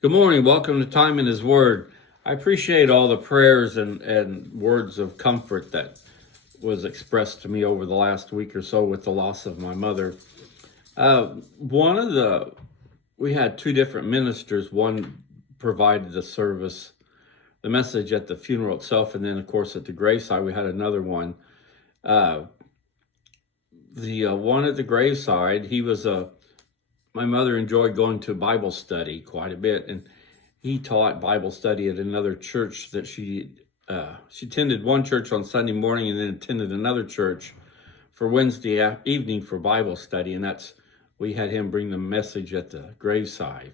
Good morning. Welcome to Time in His Word. I appreciate all the prayers and words of comfort that was expressed to me over the last week or so with the loss of my mother. We had two different ministers. One provided the service, the message at the funeral itself, and then, of course, at the graveside, we had another one. The one at the graveside, my mother enjoyed going to Bible study quite a bit, and he taught Bible study at another church that she attended one church on Sunday morning and then attended another church for Wednesday evening for Bible study, and we had him bring the message at the graveside.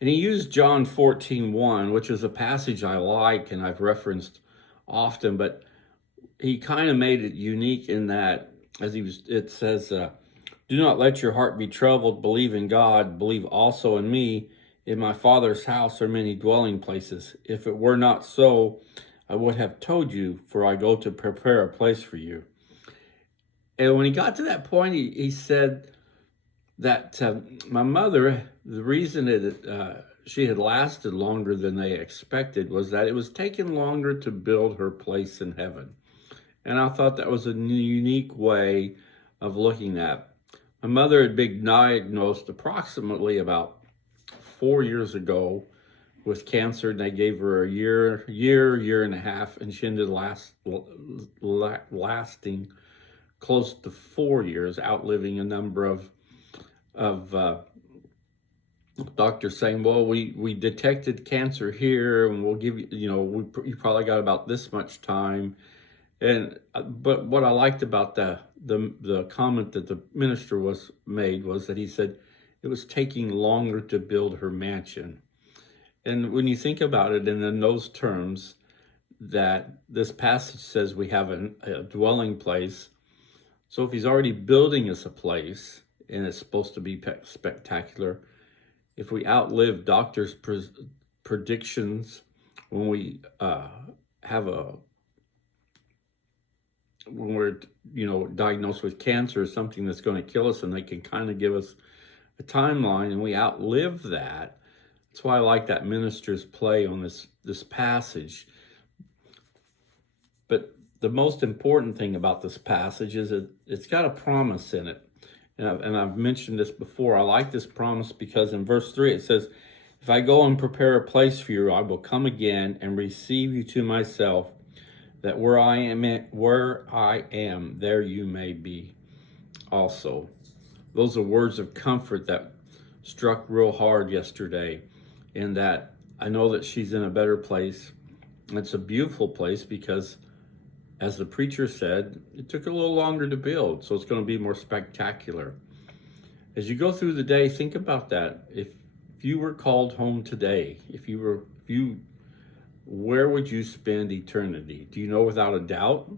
And he used John 14:1, which is a passage I like and I've referenced often, but he kind of made it unique in that, it says, do not let your heart be troubled. Believe in God. Believe also in me. In my Father's house are many dwelling places. If it were not so, I would have told you, for I go to prepare a place for you. And when he got to that point, he said that my mother, the reason she had lasted longer than they expected was that it was taking longer to build her place in heaven. And I thought that was a unique way of looking at it. My mother had been diagnosed approximately about 4 years ago with cancer, and they gave her a year and a half, and she ended lasting close to 4 years, outliving a number of doctors saying, well, we detected cancer here, and we'll give you, you probably got about this much time. But what I liked about the comment that the minister made was that he said it was taking longer to build her mansion. And when you think about it in those terms, that this passage says we have a dwelling place. So if he's already building us a place and it's supposed to be spectacular, if we outlive doctors' predictions, when we when we're diagnosed with cancer or something that's going to kill us, and they can kind of give us a timeline, and we outlive that. That's why I like that minister's play on this passage. But the most important thing about this passage is it's got a promise in it. And I've mentioned this before. I like this promise because in verse 3 it says, if I go and prepare a place for you, I will come again and receive you to myself, that where I am, there you may be also. Those are words of comfort that struck real hard yesterday, in that I know that she's in a better place. It's a beautiful place because, as the preacher said, it took a little longer to build, so it's going to be more spectacular. As you go through the day, think about that. If you were called home today, where would you spend eternity? Do you know without a doubt,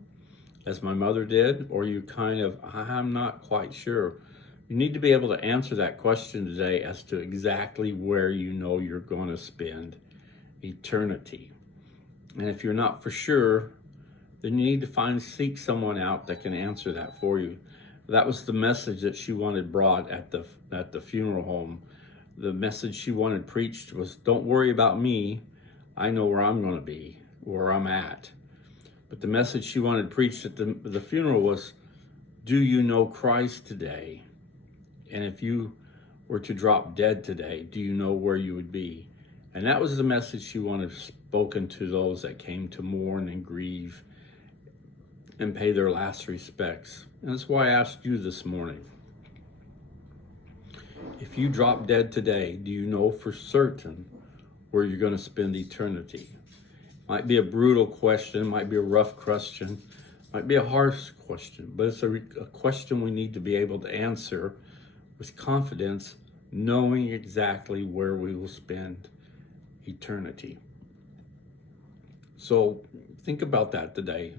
as my mother did, or you I'm not quite sure? You need to be able to answer that question today as to exactly where you know you're going to spend eternity. And if you're not for sure, then you need to seek someone out that can answer that for you. That was the message that she wanted brought at the funeral home. The message she wanted preached was, don't worry about me. I know where I'm going to be, where I'm at. But the message she wanted preached at the funeral was, do you know Christ today? And if you were to drop dead today, do you know where you would be? And that was the message she wanted spoken to those that came to mourn and grieve and pay their last respects. And that's why I asked you this morning, if you drop dead today, do you know for certain where you're going to spend eternity? Might be a brutal question, might be a rough question, might be a harsh question, but it's a question we need to be able to answer with confidence, knowing exactly where we will spend eternity. So think about that today.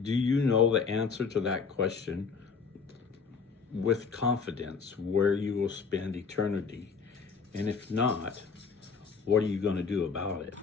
Do you know the answer to that question with confidence, where you will spend eternity? And if not, what are you going to do about it?